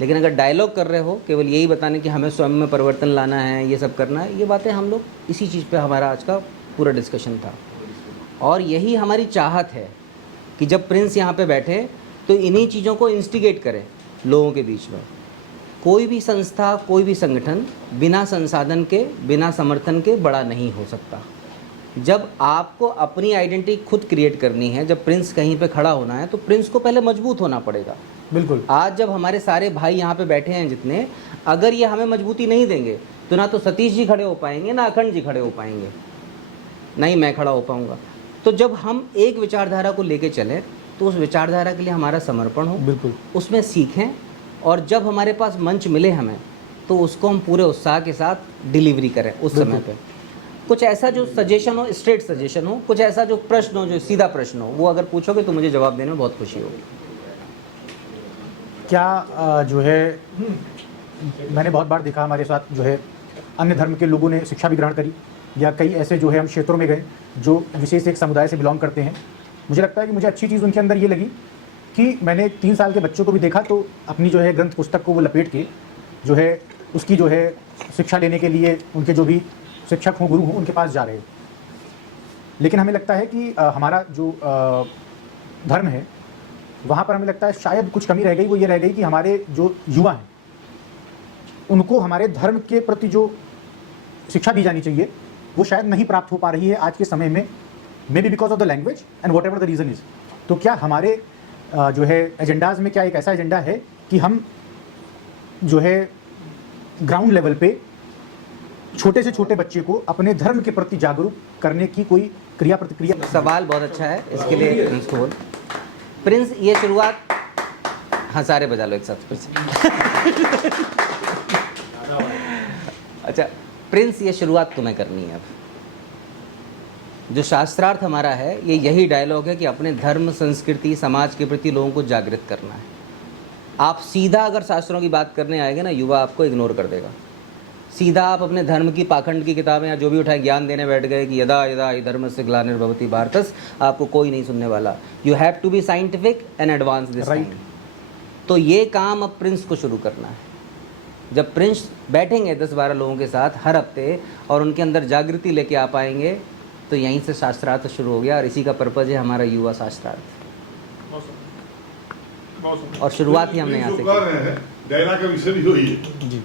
लेकिन अगर डायलॉग कर रहे हो केवल यही बताने कि हमें स्वयं में परिवर्तन लाना है, ये सब करना है, ये बातें हम लोग इसी चीज़ पे हमारा आज का पूरा डिस्कशन था। और यही हमारी चाहत है कि जब प्रिंस यहाँ पे बैठे तो इन्हीं चीज़ों को इंस्टिगेट करें लोगों के बीच में। कोई भी संस्था, कोई भी संगठन बिना संसाधन के, बिना समर्थन के बड़ा नहीं हो सकता। जब आपको अपनी आइडेंटिटी खुद क्रिएट करनी है, जब प्रिंस कहीं पे खड़ा होना है, तो प्रिंस को पहले मजबूत होना पड़ेगा। बिल्कुल। आज जब हमारे सारे भाई यहाँ पे बैठे हैं जितने, अगर ये हमें मजबूती नहीं देंगे तो ना तो सतीश जी खड़े हो पाएंगे, ना अखंड जी खड़े हो पाएंगे, ना ही मैं खड़ा हो पाऊँगा। तो जब हम एक विचारधारा को लेके चलें तो उस विचारधारा के लिए हमारा समर्पण हो, बिल्कुल, उसमें सीखें, और जब हमारे पास मंच मिले हमें तो उसको हम पूरे उत्साह के साथ डिलीवरी करें उस समय पे। कुछ ऐसा जो सजेशन हो, स्ट्रेट सजेशन हो, कुछ ऐसा जो प्रश्न हो, जो सीधा प्रश्न हो, वो अगर पूछोगे तो मुझे जवाब देने में बहुत खुशी होगी। क्या जो है मैंने बहुत बार देखा हमारे साथ जो है अन्य धर्म के लोगों ने शिक्षा भी ग्रहण करी, या कई ऐसे जो है हम क्षेत्रों में गए जो विशेष एक समुदाय से बिलोंग करते हैं। मुझे लगता है कि मुझे अच्छी चीज़ उनके अंदर ये लगी कि मैंने 3 साल के बच्चों को भी देखा तो अपनी जो है ग्रंथ पुस्तक को वो लपेट के जो है उसकी जो है शिक्षा लेने के लिए उनके जो भी शिक्षक हों, गुरु हों, उनके पास जा रहे हैं। लेकिन हमें लगता है कि हमारा जो धर्म है वहाँ पर हमें लगता है शायद कुछ कमी रह गई। वो ये रह गई कि हमारे जो युवा हैं उनको हमारे धर्म के प्रति जो शिक्षा दी जानी चाहिए वो शायद नहीं प्राप्त हो पा रही है आज के समय में, may be because of the language and what ever the reason is. तो क्या हमारे जो है एजेंडाज़ में क्या एक ऐसा एजेंडा है कि हम जो है ग्राउंड लेवल पे छोटे से छोटे बच्चे को अपने धर्म के प्रति जागरूक करने की कोई क्रिया प्रतिक्रिया? सवाल बहुत अच्छा है, इसके लिए प्रिंस को बोल। प्रिंस, ये शुरुआत, हाँ सारे बजा लो एक साथ फिर से। अच्छा प्रिंस, ये शुरुआत तुम्हें करनी है। अब जो शास्त्रार्थ हमारा है ये यही डायलॉग है कि अपने धर्म, संस्कृति, समाज के प्रति लोगों को जागृत करना है। आप सीधा अगर शास्त्रों की बात करने आएंगे ना, युवा आपको इग्नोर कर देगा। सीधा आप अपने धर्म की पाखंड की किताबें या जो भी उठाए ज्ञान देने बैठ गए कि यदा यदा हि धर्मस्य ग्लानिर्भवति भारतस्य, आपको कोई नहीं सुनने वाला। You have to be scientific and advance this time. तो ये काम अब प्रिंस को शुरू करना है। जब प्रिंस बैठेंगे 10-12 लोगों के साथ हर हफ्ते और उनके अंदर जागृति लेके आ पाएंगे तो यहीं से शास्त्रार्थ शुरू हो गया। और इसी का पर्पज़ है हमारा युवा शास्त्रार्थ। और शुरुआत ही हमने यहाँ से की। दायरा का विषय भी वही है जी,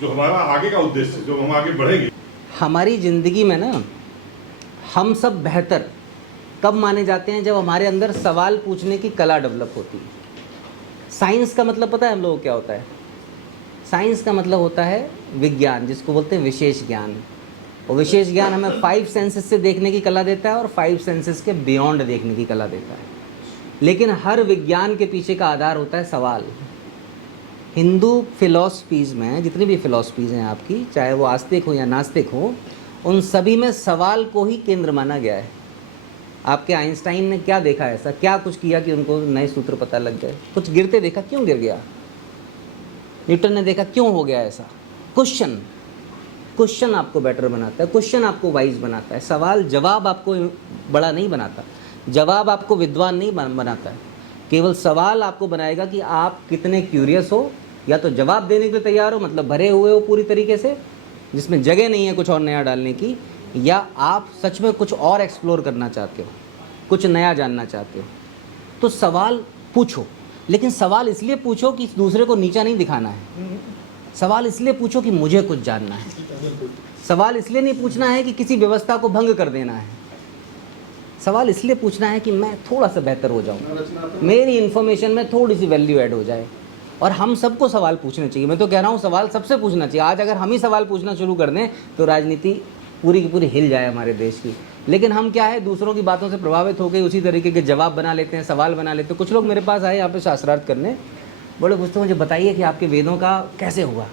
जो हमारा आगे का उद्देश्य, जो हम आगे बढ़ेंगे। हमारी ज़िंदगी में ना हम सब बेहतर कब माने जाते हैं? जब हमारे अंदर सवाल पूछने की कला डेवलप होती है। साइंस का मतलब पता है हम लोगों को क्या होता है? साइंस का मतलब होता है विज्ञान, जिसको बोलते हैं विशेष ज्ञान। और विशेष ज्ञान हमें 5 सेंसेस से देखने की कला देता है और 5 सेंसेस के बियॉन्ड देखने की कला देता है। लेकिन हर विज्ञान के पीछे का आधार होता है सवाल। हिंदू फिलॉसफीज़ में जितनी भी फिलॉसफीज़ हैं आपकी, चाहे वो आस्तिक हो या नास्तिक हो, उन सभी में सवाल को ही केंद्र माना गया है। आपके आइंस्टाइन ने क्या देखा ऐसा, क्या कुछ किया कि उनको नए सूत्र पता लग गए? कुछ गिरते देखा, क्यों गिर गया? न्यूटन ने देखा, क्यों हो गया ऐसा? क्वेश्चन आपको बेटर बनाता है, क्वेश्चन आपको वाइज बनाता है। सवाल जवाब आपको बड़ा नहीं बनाता, जवाब आपको विद्वान नहीं बनाता है। केवल सवाल आपको बनाएगा कि आप कितने क्यूरियस हो, या तो जवाब देने के लिए तैयार हो, मतलब भरे हुए हो पूरी तरीके से, जिसमें जगह नहीं है कुछ और नया डालने की, या आप सच में कुछ और एक्सप्लोर करना चाहते हो, कुछ नया जानना चाहते हो। तो सवाल पूछो, लेकिन सवाल इसलिए पूछो कि दूसरे को नीचा नहीं दिखाना है। सवाल इसलिए पूछो कि मुझे कुछ जानना है। सवाल इसलिए नहीं पूछना है कि किसी व्यवस्था को भंग कर देना है। सवाल इसलिए पूछना है कि मैं थोड़ा सा बेहतर हो जाऊं, मेरी इन्फॉर्मेशन में थोड़ी सी वैल्यू ऐड हो जाए। और हम सबको सवाल पूछने चाहिए। मैं तो कह रहा हूँ सवाल सबसे पूछना चाहिए। आज अगर हम ही सवाल पूछना शुरू कर दें तो राजनीति पूरी की पूरी हिल जाए हमारे देश की। लेकिन हम क्या है, दूसरों की बातों से प्रभावित होकर उसी तरीके के जवाब बना लेते हैं, सवाल बना लेते हैं। कुछ लोग मेरे पास आए यहाँ पे शास्त्रार्थ करने, बड़े पूछते मुझे बताइए कि आपके वेदों का कैसे हुआ,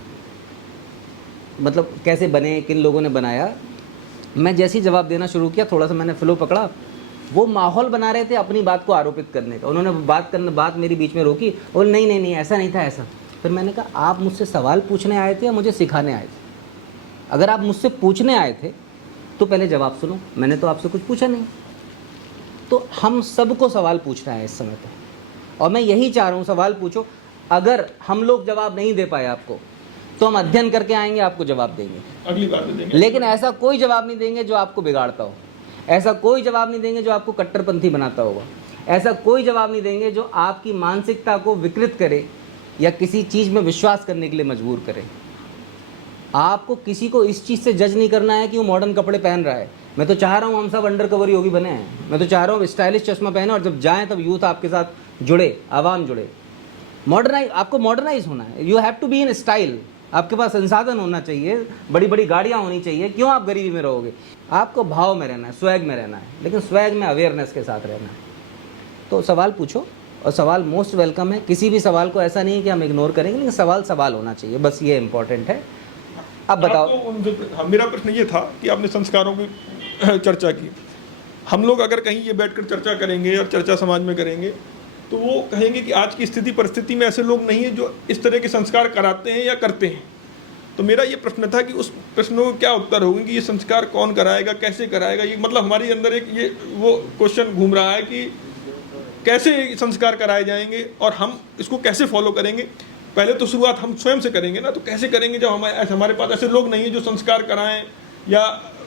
मतलब कैसे बने, किन लोगों ने बनाया। मैं जैसे ही जवाब देना शुरू किया, थोड़ा सा मैंने फ्लो पकड़ा, वो माहौल बना रहे थे अपनी बात को आरोपित करने का। उन्होंने बात मेरी बीच में रोकी और नहीं ऐसा नहीं था ऐसा। फिर मैंने कहा आप मुझसे सवाल पूछने आए थे या मुझे सिखाने आए थे? अगर आप मुझसे पूछने आए थे तो पहले जवाब सुनो, मैंने तो आपसे कुछ पूछा नहीं। तो हम सबको सवाल पूछना है इस समय पे, और मैं यही चाह रहा हूँ, सवाल पूछो। अगर हम लोग जवाब नहीं दे पाए आपको, तो हम अध्ययन करके आएंगे, आपको जवाब देंगे, अगली बार दे देंगे। लेकिन ऐसा कोई जवाब नहीं देंगे जो आपको बिगाड़ता हो, ऐसा कोई जवाब नहीं देंगे जो आपको कट्टरपंथी बनाता होगा, ऐसा कोई जवाब नहीं देंगे जो आपकी मानसिकता को विकृत करे या किसी चीज़ में विश्वास करने के लिए मजबूर करे। आपको किसी को इस चीज़ से जज नहीं करना है कि वो मॉडर्न कपड़े पहन रहा है। मैं तो चाह रहा हूँ हम सब अंडर कवर योगी बने हैं, मैं तो चाह रहा हूँ स्टाइलिश चश्मा पहने और जब जाएं तब यूथ आपके साथ जुड़े, आवाम जुड़े। मॉडर्नाइज, आपको मॉडर्नाइज होना है, you have to be in style. आपके पास संसाधन होना चाहिए, बड़ी बड़ी गाड़ियाँ होनी चाहिए, क्यों आप गरीबी में रहोगे? आपको भाव में रहना है, स्वैग में रहना है, लेकिन स्वैग में अवेयरनेस के साथ रहना है। तो सवाल पूछो, और सवाल मोस्ट वेलकम है। किसी भी सवाल को ऐसा नहीं है कि हम इग्नोर करेंगे, लेकिन सवाल होना चाहिए, बस ये इंपॉर्टेंट है। अब बताओ। मेरा प्रश्न ये था कि आपने संस्कारों की चर्चा की, हम लोग अगर कहीं ये बैठकर चर्चा करेंगे और चर्चा समाज में करेंगे तो वो कहेंगे कि आज की स्थिति परिस्थिति में ऐसे लोग नहीं हैं जो इस तरह के संस्कार कराते हैं या करते हैं। तो मेरा ये प्रश्न था कि उस प्रश्नों को क्या उत्तर होंगे कि ये संस्कार कौन कराएगा, कैसे कराएगा? ये मतलब हमारे अंदर एक ये वो क्वेश्चन घूम रहा है कि कैसे संस्कार कराए जाएंगे और हम इसको कैसे फॉलो करेंगे। पहले तो शुरुआत हम स्वयं से करेंगे ना, तो कैसे करेंगे जब हमारे पास ऐसे लोग नहीं हैं जो संस्कार कराएं या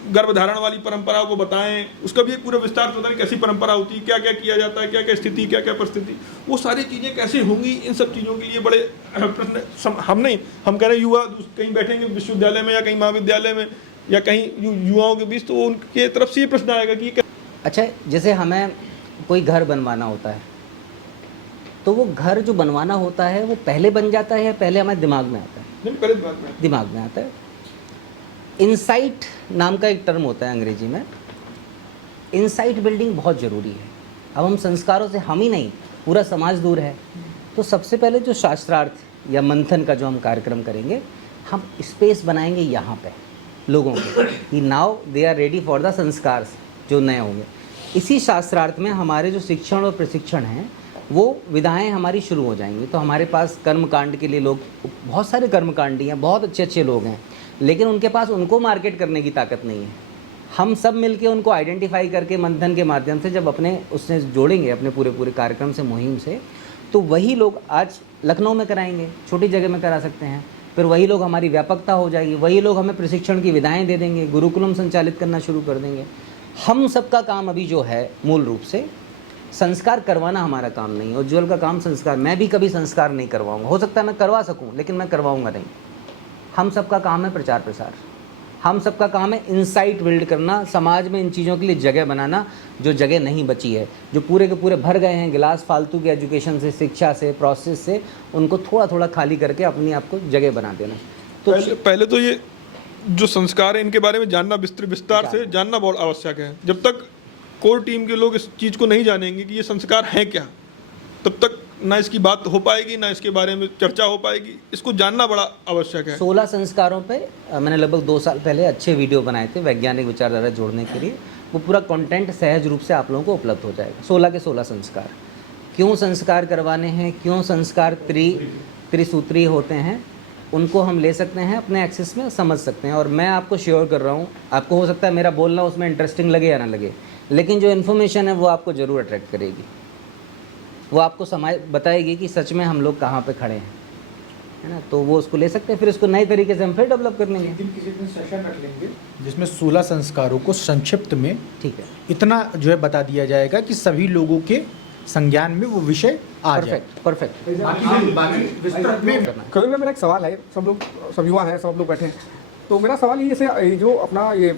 गर्भधारण वाली परंपरा को बताएं, उसका भी एक पूरा विस्तार पता नहीं कैसी परंपरा होती है, क्या क्या किया जाता है, क्या क्या स्थिति, क्या क्या परिस्थिति, वो सारी चीज़ें कैसे होंगी। इन सब चीज़ों के लिए बड़े प्रश्न हम कह रहे हैं युवा कहीं बैठेंगे विश्वविद्यालय में या कहीं महाविद्यालय में या कहीं युवाओं के बीच, तो उनके तरफ से ये प्रश्न आएगा कि अच्छा, जैसे हमें कोई घर बनवाना होता है, तो वो घर जो बनवाना होता है वो पहले बन जाता है या पहले हमारे दिमाग में आता है? नहीं, पहले दिमाग में आता है। इंसाइट नाम का एक टर्म होता है अंग्रेजी में। इंसाइट बिल्डिंग बहुत ज़रूरी है। अब हम संस्कारों से हम ही नहीं, पूरा समाज दूर है, तो सबसे पहले जो शास्त्रार्थ या मंथन का जो हम कार्यक्रम करेंगे, हम स्पेस बनाएंगे यहाँ पे लोगों के कि now they are ready for the sanskar जो नए होंगे। इसी शास्त्रार्थ में हमारे जो शिक्षण और प्रशिक्षण हैं वो विधाएं हमारी शुरू हो जाएंगी। तो हमारे पास कर्मकांड के लिए लोग, बहुत सारे कर्मकांडी हैं, बहुत अच्छे अच्छे लोग हैं, लेकिन उनके पास उनको मार्केट करने की ताकत नहीं है। हम सब मिलके उनको आइडेंटिफाई करके मंथन के माध्यम से जब अपने उससे जोड़ेंगे अपने पूरे कार्यक्रम से, मुहिम से, तो वही लोग आज लखनऊ में कराएंगे, छोटी जगह में करा सकते हैं, फिर वही लोग हमारी व्यापकता हो जाएगी, वही लोग हमें प्रशिक्षण की विधाएं दे देंगे, गुरुकुलम संचालित करना शुरू कर देंगे। हम सबका काम अभी जो है मूल रूप से संस्कार करवाना हमारा काम नहीं है। उज्ज्वल का काम संस्कार, मैं भी कभी संस्कार नहीं करवाऊंगा, हो सकता है मैं करवा सकूं, लेकिन मैं करवाऊंगा नहीं। हम सबका काम है प्रचार प्रसार, हम सबका काम है इंसाइट बिल्ड करना, समाज में इन चीज़ों के लिए जगह बनाना, जो जगह नहीं बची है, जो पूरे के पूरे भर गए हैं गिलास फालतू के एजुकेशन से, शिक्षा से, प्रोसेस से, उनको थोड़ा थोड़ा खाली करके अपनी आपको जगह बना देना। तो पहले तो ये जो संस्कार है इनके बारे में जानना, विस्तार से जानना बहुत आवश्यक है। जब तक कोर टीम के लोग इस चीज़ को नहीं जानेंगे कि ये संस्कार हैं क्या, तब तक ना इसकी बात हो पाएगी, ना इसके बारे में चर्चा हो पाएगी। इसको जानना बड़ा आवश्यक है। 16 संस्कारों पे मैंने लगभग 2 साल पहले अच्छे वीडियो बनाए थे वैज्ञानिक विचारधारा जोड़ने के लिए। वो पूरा कंटेंट सहज रूप से आप लोगों को उपलब्ध हो जाएगा। 16 के 16 संस्कार, क्यों संस्कार करवाने हैं, क्यों संस्कार त्रिसूत्री होते हैं, उनको हम ले सकते हैं अपने एक्सेस में, समझ सकते हैं। और मैं आपको श्योर कर रहा हूँ, आपको हो सकता है मेरा बोलना उसमें इंटरेस्टिंग लगे या ना लगे, लेकिन जो इन्फॉर्मेशन है वो आपको ज़रूर अट्रैक्ट करेगी, वो आपको समाज बताएगी कि सच में हम लोग कहाँ पे खड़े हैं, है ना। तो वो उसको ले सकते हैं, फिर इसको नए तरीके से हम फिर डेवलप कर लेंगे। किसी दिन सेशन रख लेंगे जिसमें 16 संस्कारों को संक्षिप्त में, ठीक है, इतना जो है बता दिया जाएगा कि सभी लोगों के संज्ञान में वो विषय आ जाए। परफेक्ट। कभी मेरा एक सवाल है, सब युवा हैं, सब लोग बैठे हैं, तो मेरा सवाल ये जैसे जो अपना ये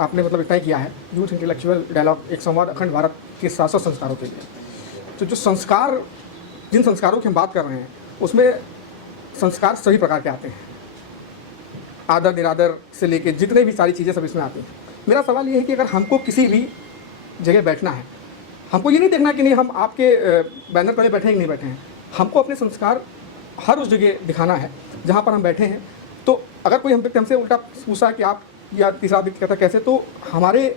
आपने मतलब तय किया है यूथ इंटेलेक्चुअल डायलॉग, एक संवाद अखंड भारत के 700 संस्कारों के लिए, तो जो संस्कार, जिन संस्कारों की हम बात कर रहे हैं उसमें संस्कार सभी प्रकार के आते हैं, आदर निरादर से लेके जितने भी सारी चीज़ें सब इसमें आती हैं। मेरा सवाल ये है कि अगर हमको किसी भी जगह बैठना है, हमको ये नहीं देखना कि नहीं हम आपके बैनर तले बैठे हैं कि नहीं बैठे हैं, हमको अपने संस्कार हर उस जगह दिखाना है जहाँ पर हम बैठे हैं। तो अगर कोई हमसे उल्टा पूछा कि आप, या तीसरा आदमी कहता कैसे, तो हमारे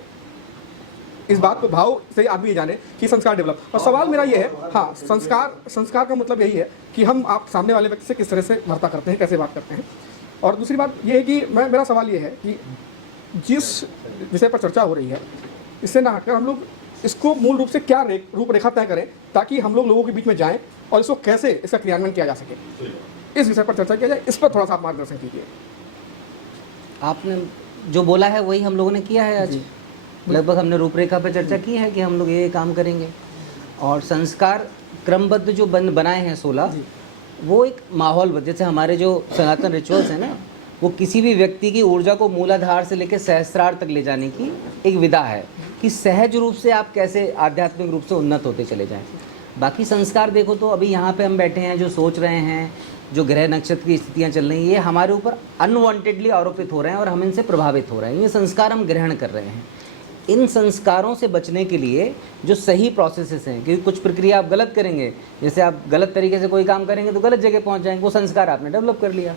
इस बात को भाव से आदमी ये जाने कि संस्कार डेवलप। और सवाल मेरा ये है, हाँ, संस्कार का मतलब यही है कि हम आप सामने वाले व्यक्ति से किस तरह से वार्ता करते हैं, कैसे बात करते हैं। और दूसरी बात ये है कि मेरा सवाल ये है कि जिस विषय पर चर्चा हो रही है, इससे ना हटकर हम लोग इसको मूल रूप से क्या रूपरेखा तय करें ताकि हम लोगों के बीच में जाएं और इसको कैसे इसका क्रियान्वयन किया जा सके, इस विषय पर चर्चा किया जाए। इस पर थोड़ा सा आप मार्गदर्शन कीजिए। आपने जो बोला है वही हम लोगों ने किया है आज। लगभग हमने रूपरेखा पर चर्चा की है कि हम लोग ये काम करेंगे, और संस्कार क्रमबद्ध जो बनाए हैं 16, वो एक माहौल, जैसे हमारे जो सनातन रिचुअल्स हैं ना, वो किसी भी व्यक्ति की ऊर्जा को मूलाधार से लेकर सहस्त्रार तक ले जाने की एक विधा है कि सहज रूप से आप कैसे आध्यात्मिक रूप से उन्नत होते चले जाएं। बाकी संस्कार देखो तो अभी यहाँ पे हम बैठे हैं, जो सोच रहे हैं, जो ग्रह नक्षत्र की स्थितियाँ चल रही हैं, ये हमारे ऊपर अनवांटेडली आरोपित हो रहे हैं और हम इनसे प्रभावित हो रहे हैं। ये संस्कार हम ग्रहण कर रहे हैं। इन संस्कारों से बचने के लिए जो सही प्रोसेसेस हैं, क्योंकि कुछ प्रक्रिया आप गलत करेंगे, जैसे आप गलत तरीके से कोई काम करेंगे तो गलत जगह पहुंच जाएंगे, वो संस्कार आपने डेवलप कर लिया।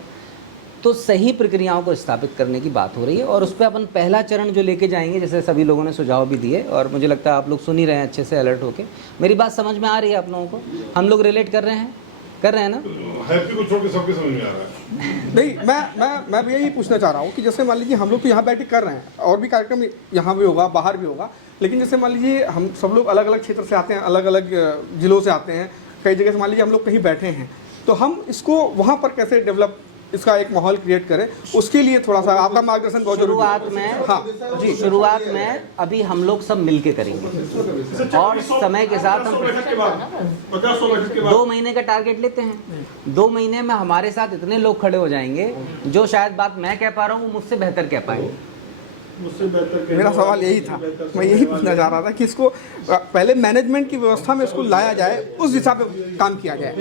तो सही प्रक्रियाओं को स्थापित करने की बात हो रही है, और उस पर अपन पहला चरण जो लेके जाएंगे, जैसे सभी लोगों ने सुझाव भी दिए, और मुझे लगता है आप लोग सुन ही रहे हैं अच्छे से अलर्ट होके। मेरी बात समझ में आ रही है आप लोगों को? हम लोग रिलेट कर रहे हैं ना? हैप्पी को छोड़ के सबके समझ में आ रहा है। नहीं, मैं भी यही पूछना चाह रहा हूँ कि जैसे मान लीजिए हम लोग तो यहाँ बैठ के कर रहे हैं, और भी कार्यक्रम यहाँ भी होगा, बाहर भी होगा, लेकिन जैसे मान लीजिए हम सब लोग अलग अलग क्षेत्र से आते हैं, अलग अलग जिलों से आते हैं, कई जगह से मान लीजिए हम लोग कहीं बैठे हैं, तो हम इसको वहाँ पर कैसे डेवलप, इसका एक माहौल क्रिएट करें, उसके लिए थोड़ा सा आपका मार्गदर्शन बहुत जरूरी है। शुरुआत में अभी हम लोग सब मिलके करेंगे, और समय के साथ हम 2 महीने का टारगेट लेते हैं। 2 महीने में हमारे साथ इतने लोग खड़े हो जाएंगे जो शायद बात मैं कह पा रहा हूँ वो मुझसे बेहतर कह पाएंगे। मेरा सवाल यही था, मैं यही पूछना चाह रहा था कि इसको पहले मैनेजमेंट की व्यवस्था में इसको लाया जाए, उस दिशा पे काम किया जाए।